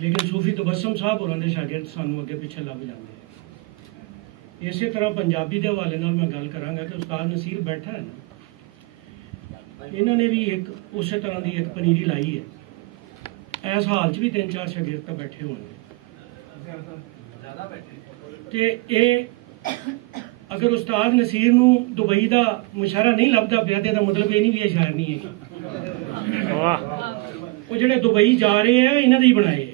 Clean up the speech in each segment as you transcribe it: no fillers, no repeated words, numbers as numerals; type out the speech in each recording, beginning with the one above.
लेकिन सूफी तबस्सुम साहब होरां दे शागिर्द सानू अगे पिछे लभ जाते हैं। इसे तरह पंजाबी के हवाले नाल मैं गल करांगा कि उस्ताद नसीर बैठा है ना, इन्होंने भी एक उस तरह की एक पनीरी लाई है। इस हाल च भी 3-4 शागिर्द बैठे होंगे ते अगर उस्ताद नसीर नूं दुबई का मुशारा नहीं लभदा पिया तो मतलब ये नहीं भी शायर नहीं है। वो जिहड़े दुबई जा रहे हैं इन्हां दे ही बनाए है।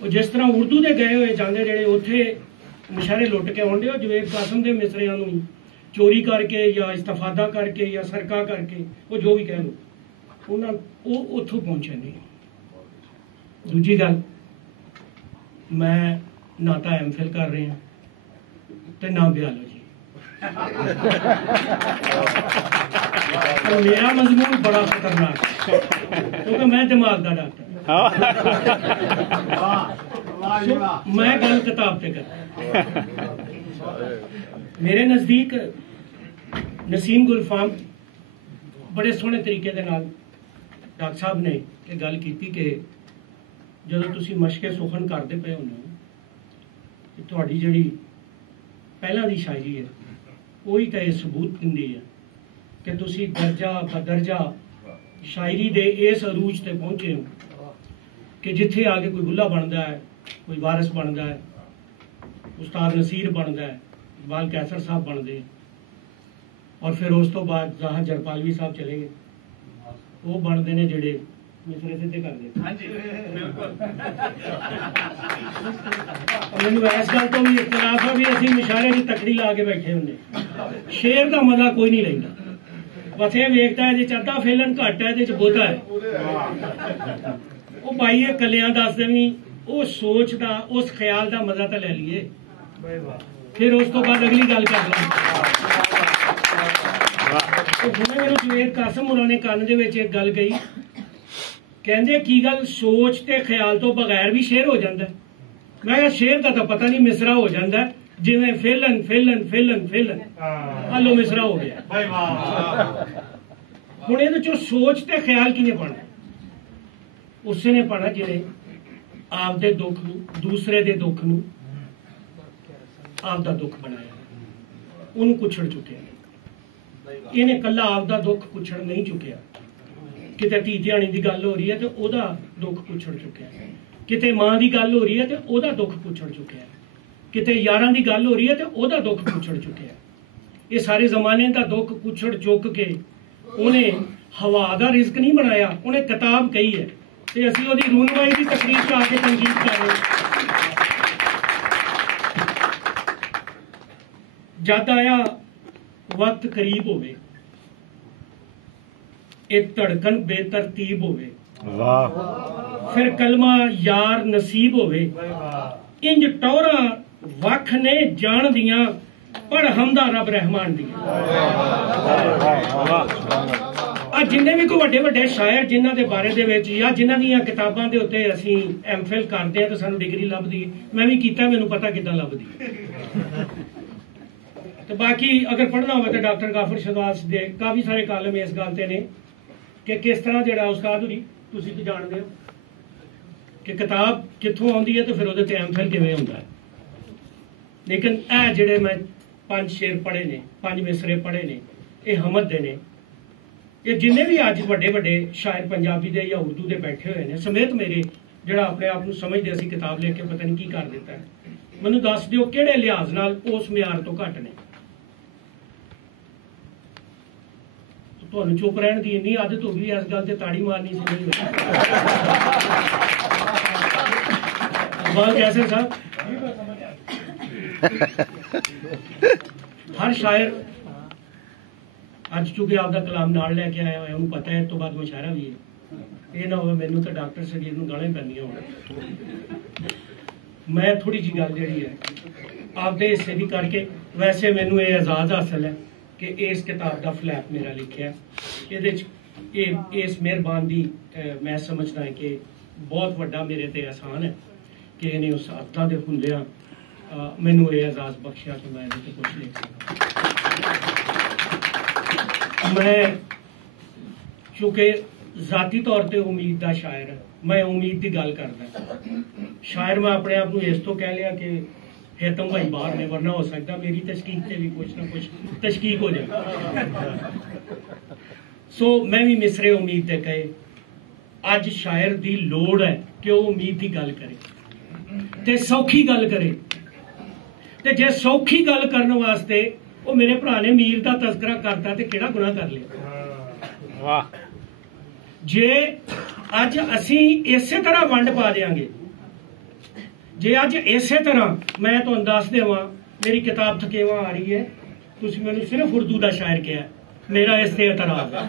वो जिस तरह उर्दू के गए हुए जाते जिहड़े उत्थे मुशारे लुट के आउंदे हो जवेद कासम के मिसरियां नूं चोरी करके या इस्तफादा करके या सरका करके वो जो भी कह लो उन्होंने उत्थों पहुंचे नहीं। दूजी गल मैं ना तो MPhil कर रहे हैं तो ना बायोलॉजी। मेरा मजमून बड़ा खतरनाक क्योंकि मैं दिमाग का डॉक्टर मैं गल किताब से कर। मेरे नज़दीक नसीम गुलफाम बड़े सोहने तरीके दे नाल डॉक्टर साहब ने ये गल की कि जदों तुसीं मशके सुखन करते पे होंदे हो कि तुहाडी जिहड़ी पहलां दी शायरी है वही तो यह सबूत दिंदी है कि तुसीं दर्जा बदर्जा शायरी दे इस अरूज ते पहुंचे हो कि जिथे आके कोई बुल्ला बनता है, कोई वारिस बनता है, उस्ताद नसीर बनता है, इकबाल कैसर साहब बनते और फिर उस तो बाद ज़ाहिर जरपालवी साहब चले गए, वो बनते हैं जेडे मिसरे सीधे करते। मैनू इस गल तो भी इख्तलाफ है भी असीं मुशारे की तकड़ी ला के बैठे होंगे। शेर का मजा कोई नहीं लेंदा, बस ये वेखता है ये अद्धा फेलन घट है ये बहुता है। वो भाई ये कलियां दस देवी उस सोच का उस ख्याल का मजा तो ले लीए, फिर उस तो बाद अगली गल कर लो। हुणे मेनू जवेद कासम होरां ने कान दे विच एक गल कही, कहंदे की गल सोच ते ख्याल तो बगैर भी शेर हो जाता है। मैं कहा शेर का तो पता नहीं मिसरा हो जाता है जिवें फेलन फेलन फेलन फेलन हलो मिसरा हो गया। हुण इहदे चों सोच ते ख्याल किने पढ़ना? उसे ने पढ़ना जिन्हें आपदे दुख नूं दूसरे दे दुख नूं आपदा दुख बनाया, उन्होंने कुछड़ चुके। इन्हें कला आपदा दुख कुछड़ नहीं चुकिया। किते धी ध्याणी की गल हो रही है तो ओदा दुख कुछड़ चुका है, किते मां की गल हो रही है तो ओदा दुख कुछड़ चुका है, किते यारां की गल हो रही है तो ओदा दुख कुछड़ चुका है। ये सारे जमाने का दुख कुछड़ चुक के उन्हें हवा का रिज्क नहीं बनाया, उन्हें किताब कही है तो असीं ओहदी रूनवाई की तकरीर च आके तनकीद कर रहे। जद आया वक्त करीब होवे एक धड़कन बेतरतीब होवे, फिर कलमा यार नसीब होवे, इंज टौरा वख ने जान दियां पर हमदा रब रहमान दियां। जिन्हें भी कोई वड्डे वड्डे शायर जिन्हां दे बारे दे विच या जिन्हां दीयां किताबां दे उत्ते असीं MPhil करदे हां तो सानूं डिग्री लभदी है। मैं भी कीता, मैनूं पता किद्दां लभदी। तो बाकी अगर पढ़ना हो तो डॉक्टर गाफर शहबाज दे काफ़ी सारे कालम इस गल ते ने कि किस तरह जिहड़ा उस्ताद होरी तुसीं तो जानदे हो कि किताब कित्थों आउंदी है तो फिर उहदे ते MPhil किवें हुंदा है। लेकिन ए जिहड़े मैं 5 शेर पढ़े ने, 5 मिसरे पढ़े ने, ये हमद दे ने। ये जिन्हें भी अज वड्डे वड्डे शायर पंजाबी दे या उर्दू दे बैठे हुए हैं समेत मेरे जिहड़ा अपने आप नूं समझदे असीं किताब लिख के पता नहीं की कर दिता है, मैनूं दस दिओ किहड़े लिहाज नाल उस म्यार तो घट ने। तुहानूं चुप रहण दी इन्नी आदत हो गई इस गल ते ताड़ी मारनी सी नहीं होई। इकबाल कैसर साहब हर शायर अज चूंकि आपका कलाम नाल लैके आया हुआ उन्होंने पता है तो बाद मुशायरा भी है, ये ना हो मैनू तो डॉक्टर सगीर नूं गालां ही पैंदियां होण। मैं थोड़ी जी गल जिहड़ी है आपदे हिस्से दी करके, वैसे मैनू ये एजाज हासिल है कि इस किताब का फ्लैप मेरा लिखिया ये इस मेहरबान दी मैं समझदा है कि बहुत वड्डा मेरे ते एहसान है कि इन्हें उस हफ्ता दे हुंदियां मैनू ये एजाज बख्शिया कि मैं इहदे ते कुछ लिख सकां। मैं चूँकि ਜ਼ਾਤੀ ਤੌਰ ਤੇ ਉਮੀਦ ਦਾ ਸ਼ਾਇਰ ਹਾਂ। मैं उम्मीद की गल करदा शायर मैं अपने आप को इस तो कह लिया कि हेतम भाई बाहर ने, वरना हो सकता मेरी तशकीक से भी कुछ ना कुछ तशकीक हो जाए। सो मैं भी मिसरे उम्मीद ते कहे अज शायर की लोड़ है कि वह उम्मीद की गल करे ते सौखी गल करे। ते जे सौखी गल करने वास्ते वो मेरे भरा ने मीर का तस्करा करता तो केड़ा गुनाह कर लिया। वाह जे अज असी इसे तरह वंड पा देंगे, जे अज इसे तरह मैं तो दस देवां मेरी किताब थकेवा आ रही है, तुसीं मैनूं सिर्फ उर्दू का शायर कहा, मेरा इस ते एतराज है।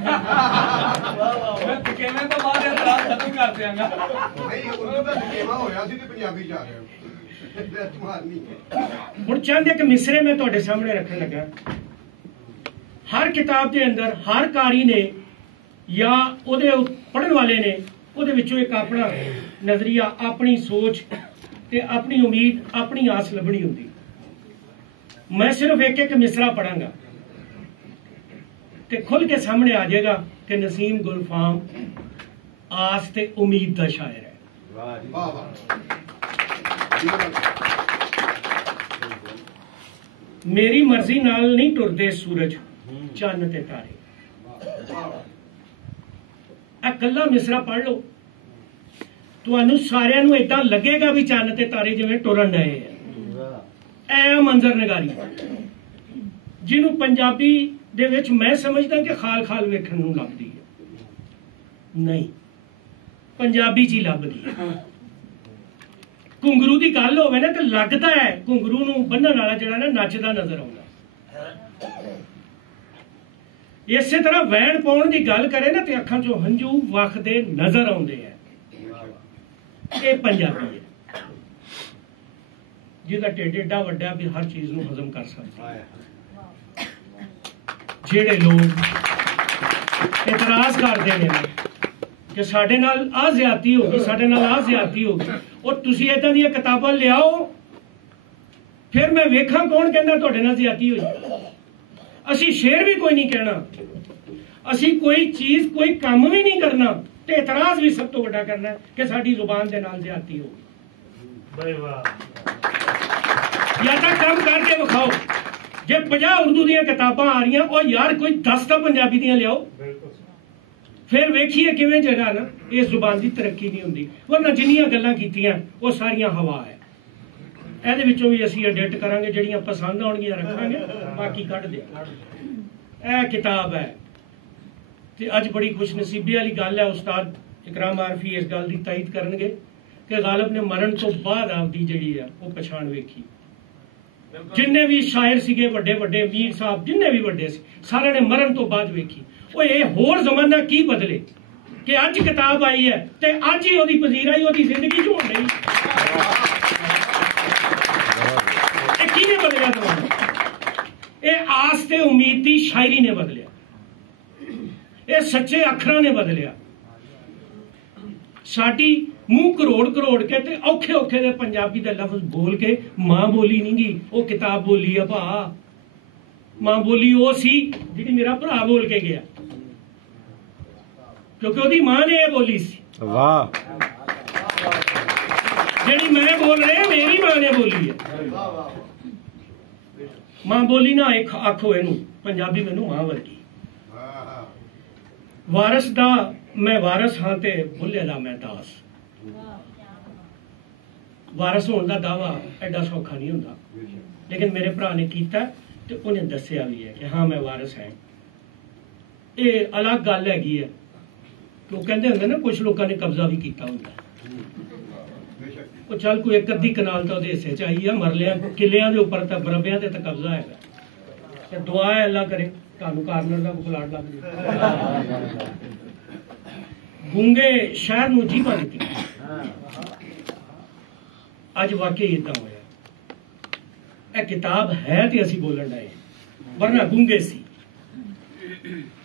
हुण चंद एक मिसरे मैं तुहाडे सामने रखन लगा। हर किताब के अंदर हर कारी ने या उहदे पढ़न वाले ने उहदे विचों एक अपना नजरिया, अपनी सोच ते अपनी उम्मीद, अपनी आस लभनी होंदी। मैं सिर्फ एक एक मिसरा पढ़ांगा ते खुल के सामने आ जाएगा कि नसीम गुलफाम आस ते उम्मीद का शायर है। मेरी मर्जी नाल नहीं टुरदे सूरज चन्न ते तारे। कला मिसरा पढ़ लो, तुहानू सारिਆਂ ਨੂੰ इदां लगेगा भी चन्न ते तारे जिवें टुरन डए है। ऐ मंजर नगारी जिन्हों पंजाबी दे विच मैं समझदा कि खाल खाल वेखण नूं लभदी है, नहीं पंजाबी च ही लभदी है। घुंगरू की गल होवे ना तो लगदा है घुंगरू नूं बन्नण वाला जिहड़ा ना नचदा नजर आउंदा। इसे तरह वैन पाउण की गल करे ना तो अखां चों हंझू वखदे नजर आउंदे है। ये पंजाबी है जिहदा ढिड एडा वड्डा भी हर चीज नूं हजम कर सकदा है। जिहड़े लोग इतराज करते हैं कि साडे नाल आ ज्यादती हो गई, साडे नाल आ ज्यादती हो गई, और तुसीं इदां दीयां किताबां लियाओ, फिर मैं वेखां कौन कहंदा तुहाडे नाल ज्यादती होई। असी शेर भी कोई नहीं कहना, असी कोई चीज कोई काम भी नहीं करना, ते इतराज भी सब तो बड़ा करना है कि साडी जुबान दे नाल ज्यादती हो गई। या तो काम करके विखाओ। जे 50 उर्दू दी किताबां आ रही और यार कोई 10 तो पंजाबी दी लियाओ, फिर वेखिए किवें जगह ना इस जुबान की तरक्की नहीं होंदी। वरना जिन्नियां गल्लां कीतियां वो सारियां हवा है। ਇਹਦੇ ਵਿੱਚੋਂ भी असीं एडिट करांगे, ਜਿਹੜੀਆਂ पसंद ਆਉਣਗੀਆਂ रखांगे, बाकी कढ़ देंगे। ਇਹ किताब है ਤੇ ਅੱਜ बड़ी खुशनसीबी वाली गल है, उस्ताद इकराम आरफी इस गल की तायद करनगे कि गालिब ने मरण तो बाद आपकी जिहड़ी है वो पछाण वेखी। जिन्ने भी शायर सीगे वड्डे वड्डे मीर साहब जिन्ने भी वड्डे सी, सारे ने मरण तो बाद वेखी। वो ये होर जमाना की बदले कि अज किताब आई है ते अज ही ओदी पजीर आई, ओदी जिंदगी च होण लई। किने बदलिया जमाना? ये आस ते उम्मीद की शायरी ने बदलिया, ये सच्चे अखरां ने बदलिया। साडी मूँह करोड़ करोड़ के ते औखे औखे दे पंजाबी दे लफ्ज बोल के मां बोली नहीं गी, वो किताब बोली है भा। मां बोली वो सी जिहड़ी मेरा भरा बोल के गया, क्योंकि ओदी मां ने ये बोली सी। वाह, जिहड़ी मैं बोल रहा मेरी मां ने बोली है। मां बोली ना एक आखो इनू, पंजाबी मैनू मां वर्गी। वारस दा मैं वारस हाँ ते भुल्ले दा मैं दास। वारस होने का दावा एडा सौखा नहीं होता, लेकिन मेरे भरा ने किया तो उन्हें दसिया भी है कि हाँ मैं वारस है। ये अलग गल हैगी है कि कहते होंगे ना कुछ लोगों ने कब्जा भी किया होंगे। वो चल कोई एक अद्धी कनाल तो हिस्से चाहिए, मरलिया किलियां के उपर तो बरबिया से तो कब्जा है। दुआ है अल्लाह करे तुहानू कार्नर का प्लाट लग जाए। गूंगे शहर नूं जीभा दी अज वाकई इदा होया। किताब है तो असी बोलन डे, वरना गूंगे सी।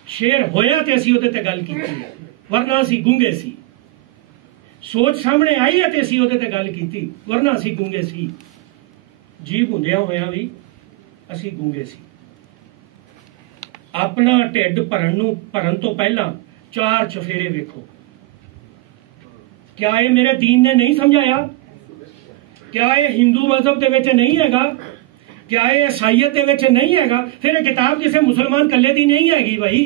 शेर होया तो असी उहदे ते गल कीती, वरना असी गूंगे सी। सोच सामने आई है तो असी उहदे ते गल कीती, वरना असी गूंगे सी। जीभ हुंदियां होया भी असी गूंगे सी। अपना ढिड भरन तो पहला चार चफेरे वेखो। क्या ये मेरे दीन ने नहीं समझाया? क्या ये हिंदू मजहब दे विच नहीं हैगा? क्या ये ईसाईयत दे विच नहीं हैगा? फिर ये किताब किसी मुसलमान कल्ले दी नहीं हैगी भाई।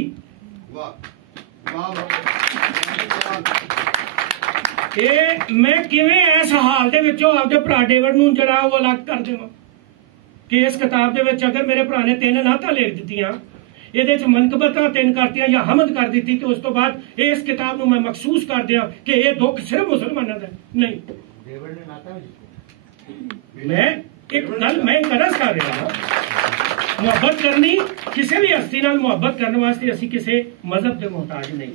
ये मैं किवें इस हाल दे विचों आपदे भरा डेविड नूं जड़ा वो अलग कर देवां कि इस किताब दे विच अगर मेरे भरा ने 3 नातां लिख दित्तियां, ਇਹਦੇ ਚ मनकबतां 3 करतियां या हमद कर दी तो उस तो बाद इस किताब ਨੂੰ मैं महसूस कर दिया कि ये दुख सिर्फ मुसलमानों का नहीं। मैं एक गल मैं करस कर रहा हां, मुहब्बत करनी किसी भी हस्ती नाल मुहब्बत करने वास्ते असीं किसी मजहब के मोहताज नहीं।